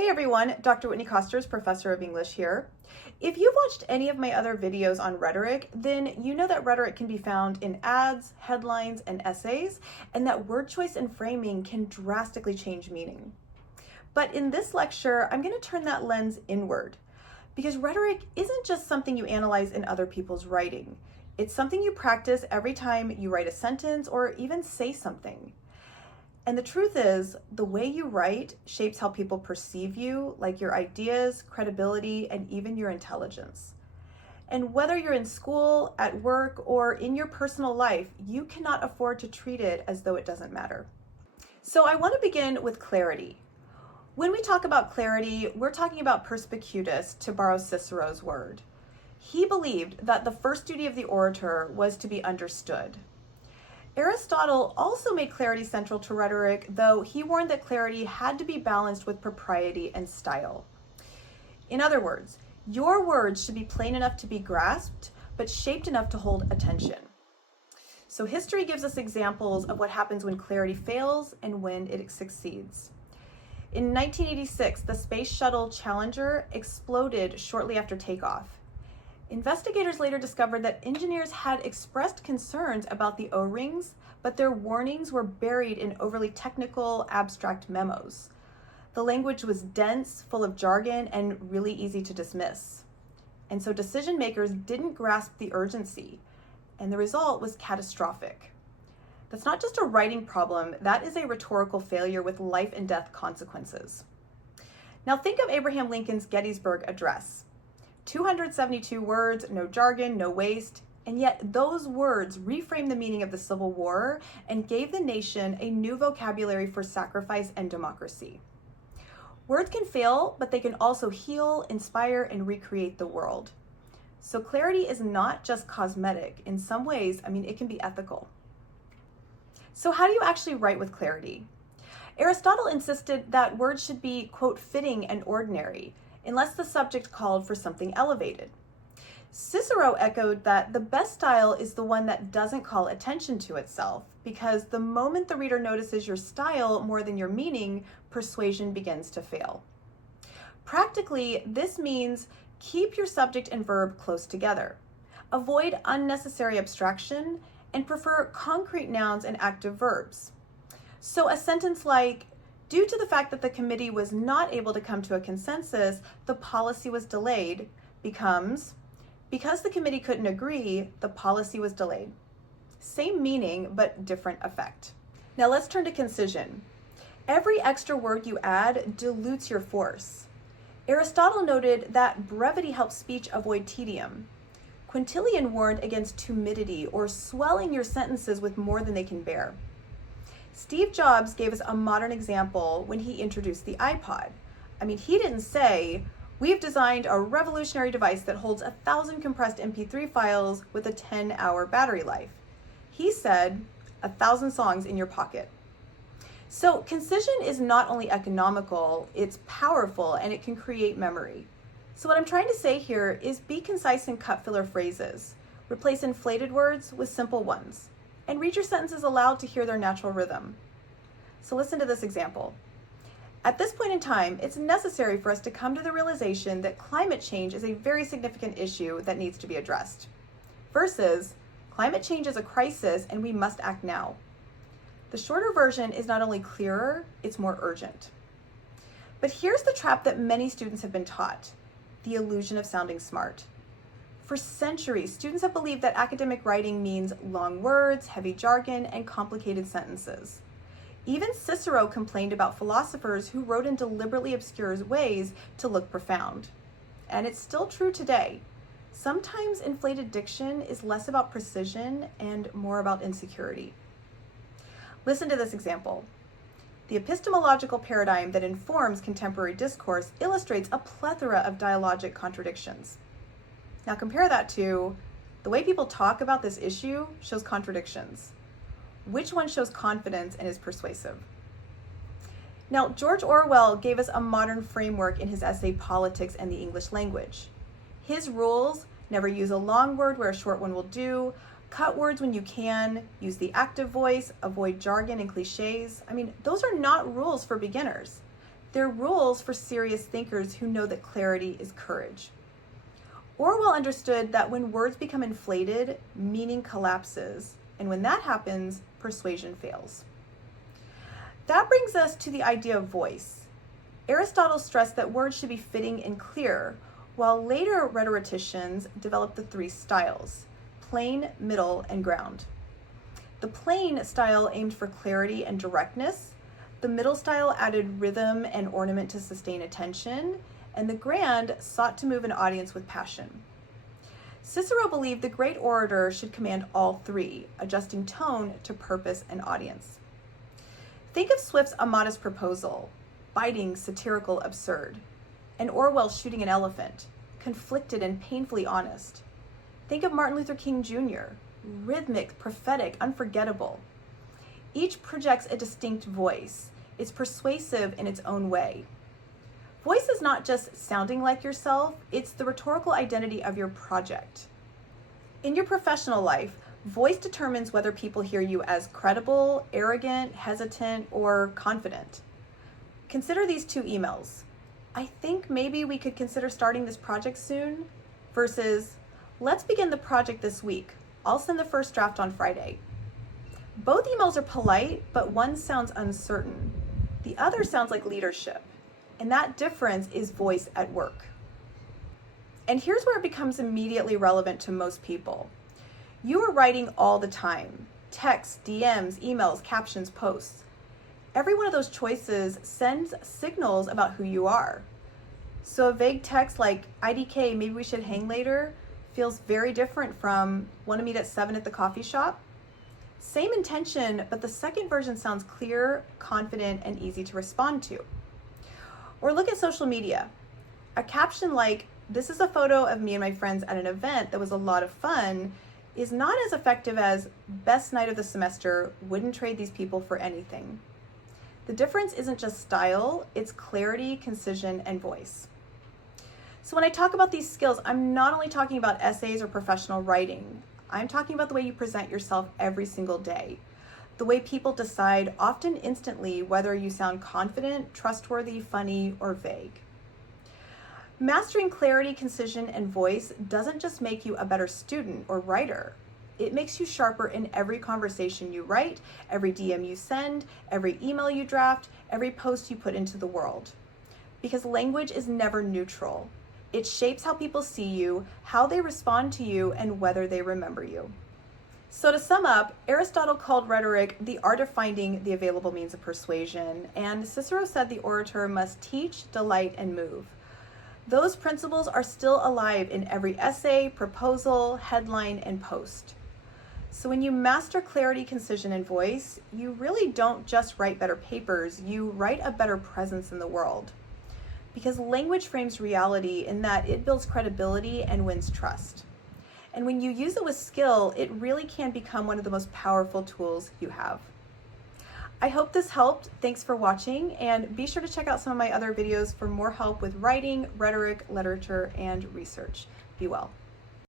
Hey everyone, Dr. Whitney Costers, Professor of English here. If you've watched any of my other videos on rhetoric, then you know that rhetoric can be found in ads, headlines, and essays, and that word choice and framing can drastically change meaning. But in this lecture, I'm going to turn that lens inward, because rhetoric isn't just something you analyze in other people's writing. It's something you practice every time you write a sentence or even say something. And the truth is, the way you write shapes how people perceive you, like your ideas, credibility, and even your intelligence. And whether you're in school, at work, or in your personal life, you cannot afford to treat it as though it doesn't matter. So I want to begin with clarity. When we talk about clarity, we're talking about perspicuitas, to borrow Cicero's word. He believed that the first duty of the orator was to be understood. Aristotle also made clarity central to rhetoric, though he warned that clarity had to be balanced with propriety and style. In other words, your words should be plain enough to be grasped, but shaped enough to hold attention. So history gives us examples of what happens when clarity fails and when it succeeds. In 1986, the Space Shuttle Challenger exploded shortly after takeoff. Investigators later discovered that engineers had expressed concerns about the O-rings, but their warnings were buried in overly technical, abstract memos. The language was dense, full of jargon, and really easy to dismiss. And so decision makers didn't grasp the urgency, and the result was catastrophic. That's not just a writing problem, that is a rhetorical failure with life and death consequences. Now think of Abraham Lincoln's Gettysburg Address. 272 words, no jargon, no waste, and yet those words reframed the meaning of the Civil War and gave the nation a new vocabulary for sacrifice and democracy. Words can fail, but they can also heal, inspire, and recreate the world. So clarity is not just cosmetic. In some ways, it can be ethical. So how do you actually write with clarity? Aristotle insisted that words should be, quote, fitting and ordinary, unless the subject called for something elevated. Cicero echoed that the best style is the one that doesn't call attention to itself, because the moment the reader notices your style more than your meaning, persuasion begins to fail. Practically, this means keep your subject and verb close together. Avoid unnecessary abstraction and prefer concrete nouns and active verbs. So a sentence like, due to the fact that the committee was not able to come to a consensus, the policy was delayed, becomes, because the committee couldn't agree, the policy was delayed. Same meaning, but different effect. Now let's turn to concision. Every extra word you add dilutes your force. Aristotle noted that brevity helps speech avoid tedium. Quintilian warned against tumidity, or swelling your sentences with more than they can bear. Steve Jobs gave us a modern example when he introduced the iPod. He didn't say, we've designed a revolutionary device that holds 1,000 compressed MP3 files with a 10-hour battery life. He said, 1,000 songs in your pocket. So concision is not only economical, it's powerful, and it can create memory. So what I'm trying to say here is be concise and cut filler phrases. Replace inflated words with simple ones. And read your sentences aloud to hear their natural rhythm. So listen to this example. At this point in time, it's necessary for us to come to the realization that climate change is a very significant issue that needs to be addressed. Versus, climate change is a crisis and we must act now. The shorter version is not only clearer, it's more urgent. But here's the trap that many students have been taught: the illusion of sounding smart. For centuries, students have believed that academic writing means long words, heavy jargon, and complicated sentences. Even Cicero complained about philosophers who wrote in deliberately obscure ways to look profound. And it's still true today. Sometimes inflated diction is less about precision and more about insecurity. Listen to this example. The epistemological paradigm that informs contemporary discourse illustrates a plethora of dialogic contradictions. Now compare that to the way people talk about this issue shows contradictions. Which one shows confidence and is persuasive? Now, George Orwell gave us a modern framework in his essay Politics and the English Language. His rules: never use a long word where a short one will do, cut words when you can, use the active voice, avoid jargon and cliches. Those are not rules for beginners. They're rules for serious thinkers who know that clarity is courage. Orwell understood that when words become inflated, meaning collapses, and when that happens, persuasion fails. That brings us to the idea of voice. Aristotle stressed that words should be fitting and clear, while later rhetoricians developed the three styles: plain, middle, and ground. The plain style aimed for clarity and directness, the middle style added rhythm and ornament to sustain attention, and the grand sought to move an audience with passion. Cicero believed the great orator should command all three, adjusting tone to purpose and audience. Think of Swift's A Modest Proposal, biting, satirical, absurd, and Orwell shooting an elephant, conflicted and painfully honest. Think of Martin Luther King Jr., rhythmic, prophetic, unforgettable. Each projects a distinct voice. It's persuasive in its own way. Voice is not just sounding like yourself, it's the rhetorical identity of your project. In your professional life, voice determines whether people hear you as credible, arrogant, hesitant, or confident. Consider these two emails. I think maybe we could consider starting this project soon, versus let's begin the project this week. I'll send the first draft on Friday. Both emails are polite, but one sounds uncertain. The other sounds like leadership. And that difference is voice at work. And here's where it becomes immediately relevant to most people. You are writing all the time. Texts, DMs, emails, captions, posts. Every one of those choices sends signals about who you are. So a vague text like, IDK, maybe we should hang later, feels very different from, want to meet at 7 at the coffee shop? Same intention, but the second version sounds clear, confident, and easy to respond to. Or look at social media. A caption like, this is a photo of me and my friends at an event that was a lot of fun, is not as effective as, best night of the semester, wouldn't trade these people for anything. The difference isn't just style, it's clarity, concision, and voice. So when I talk about these skills, I'm not only talking about essays or professional writing. I'm talking about the way you present yourself every single day. The way people decide, often instantly, whether you sound confident, trustworthy, funny, or vague. Mastering clarity, concision, and voice doesn't just make you a better student or writer. It makes you sharper in every conversation you write, every DM you send, every email you draft, every post you put into the world. Because language is never neutral. It shapes how people see you, how they respond to you, and whether they remember you. So to sum up, Aristotle called rhetoric the art of finding the available means of persuasion, and Cicero said the orator must teach, delight, and move. Those principles are still alive in every essay, proposal, headline, and post. So when you master clarity, concision, and voice, you really don't just write better papers, you write a better presence in the world. Because language frames reality in that it builds credibility and wins trust. And when you use it with skill, it really can become one of the most powerful tools you have. I hope this helped. Thanks for watching, and be sure to check out some of my other videos for more help with writing, rhetoric, literature, and research. Be well.